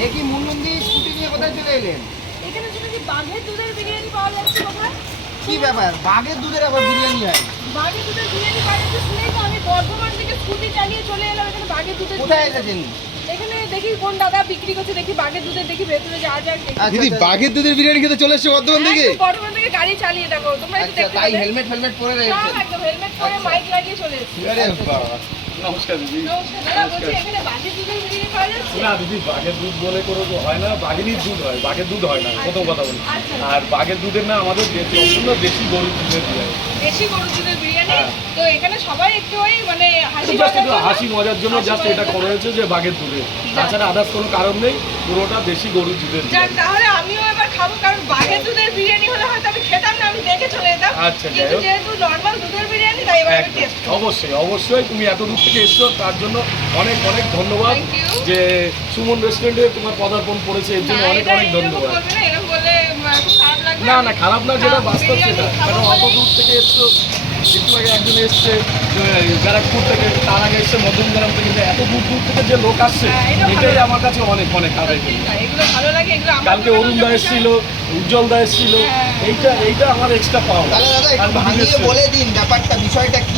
এ কি মুন্ডুন্দি স্কুটি নিয়ে কোথায় চলে এলেন? এখানে শুনেছি বাঘের দুধের বিরিয়ানি পাওয়া যাচ্ছে কোথায়? কি ব্যাপার? বাঘের দুধের আবার বিরিয়ানি হয়? বাঘের দুধের বিরিয়ানি পাওয়া যাচ্ছে শুনেই তো আমি বর্ধমান থেকে স্কুটি চালিয়ে চলে এলাম এখানে বাঘের দুধের কোথায় এসেছেন? এখানে দেখি কোন দাদা বিক্রি করছে দেখি বাঘের দুধের দেখি ভেতরে যা যাক আচ্ছা, দিদি আচ্ছা। বাঘের দুধের বিরিয়ানি খেতে চলে এসছে বর্ধমান থেকে? বর্ধমান থেকে গাড়ি চালিয়ে দেখো তোমরা একটু আচ্ছা দেখতে তাই পাবে। হেলমেট পরে রয়েছে। একদম হেলমেট পরে মাইক লাগিয়ে চলে এসেছি। আরে বাবা। নমস্কার দিদি। বিরিয়ানি না দিদি বাঘের দুধ বলে করে হয় না বাঘিনীর দুধ হয় বাঘের দুধ হয় না প্রথম কথা বলি আচ্ছা। আর বাঘের দুধের না আমাদের দেশি সম্পূর্ণ দেশি গরুর দুধের দিয়ে দেশি গরু দুধের বিরিয়ানি? হ্যাঁ। তো এখানে সবাই একটু ওই মানে হাসি মজার জন্য- হাসি মজার জন্য জাস্ট এটা করা হয়েছে যে বাঘের দুধের তাছাড়া আদার্স কোনো কারণ নেই পুরোটা দেশি গরুর দুধের। তাহলে আমিও এবার খাব কারণ বাঘের দুধের বিরিয়ানি হলে হয়তো আমি খেতাম না আমি দেখে চলে যেতাম আচ্ছা, যাই হোক। যেহেতু নর্মাল দুধের বিরিয়ানি তাই এবার আমি টেস্ট অবশ্যই অবশ্যই তুমি এত দূর থেকে এসছো তার জন্য অনেক অনেক ধন্যবাদ। যে সুমন রেস্টুরেন্টে তোমার পদার্পণ পড়েছে এর জন্য অনেক অনেক ধন্যবাদ। না না। খারাপ না যেটা বাস্তব সেটা। কারণ অত দূর থেকে এসছো একটু আগে একজন এসছে ব্যারাকপুর থেকে তার আগে এসছে মধ্যমগ্রাম থেকে। এত দূর দূর থেকে যে লোক আসছে হ্যাঁ, এটাই আমার কাছে অনেক অনেক আবেগ। সত্যিই তাই, এগুলো ভালো লাগে এগুলো কালকে অরুণ দা এসেছিল উজ্জ্বল দা এসেছিল হ্যাঁ। এইটা এইটা আমার এক্সট্রা পাওয়া দাদা বলে দিন ব্যাপারটা বিষয়টা কি